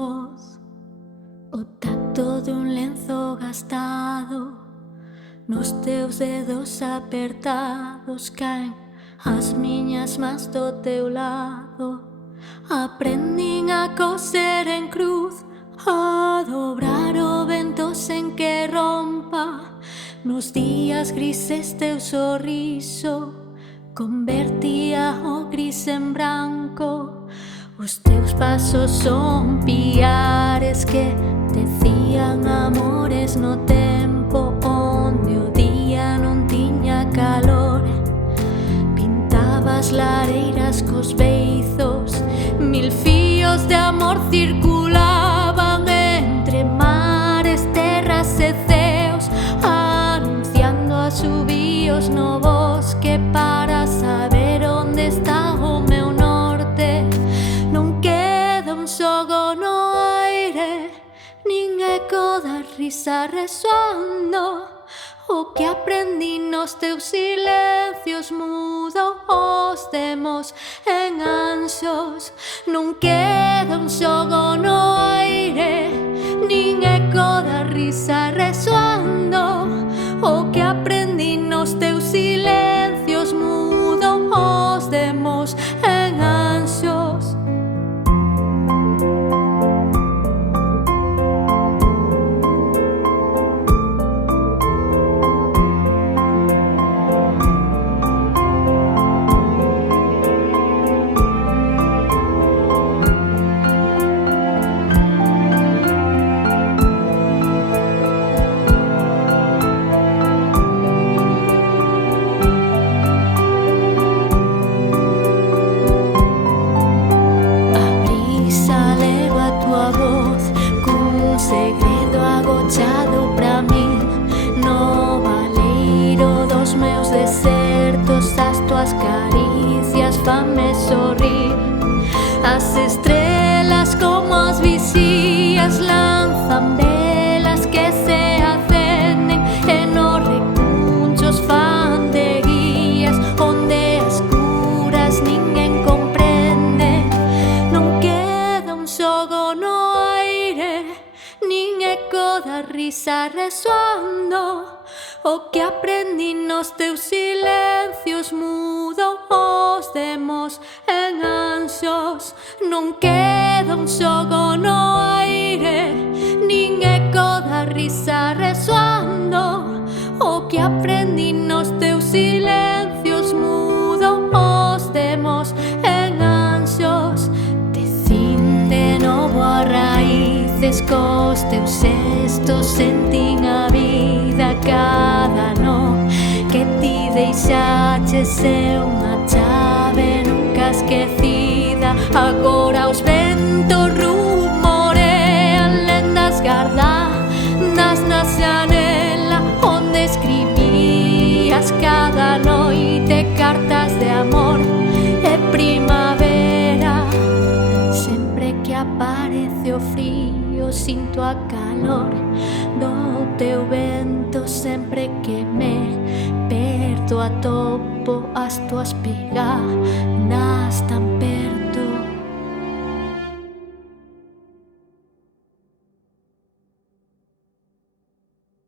voz, o tacto dun lenzo gastado. Nos teus dedos apertados caen as miñas mans do teu lado. Aprendín a coser en cruz, a dobrar o vento sen que rompa. Nos días grises teu sorriso convertía o gris en branco. Os teus pasos son piares que decían amores no tempo onde o día non tiña calor. Pintabas lareiras cos beizos, mil fíos de amor circulaban entre mares, terras e ceos, anunciando asubíos no bosque para saber onde está o meu norte. Non queda un xogo no aire, nin eco da risa resoando. O que aprendí nos teus silencios mudo os demos en anxos. Non queda un xogo no aire, nin eco da risa resoando. O que aprendí nos teus silencios mudo os demos en anxos. Segredo agochado pra min no valeiro dos meus desertos. As tuas caricias fanme sorrir. As estrelas como as vicías lanzan velas que se acenden e nos recunchos fan de guías onde as curas ninguén comprende. Non queda un xogo no aire, nin eco da risa resoando. O que aprendí nos teus silencios mudo os demos en anxos. Non queda un xogo no aire, nin eco da risa resoando. O que aprendí nos teus silencios mudo os demos en anxos. Tecín de novo a raíces cos teus xestos, sentín a vida cada no que ti deixaches é unha chave nunca esquecida. Agora os ventos rumorean lendas gardadas na xanela onde escribías cada noite cartas de amor e primavera. Sempre que aparece o frío sinto a calor do teu vento. Sempre que me perdo atopo as tuas pegadas tamén.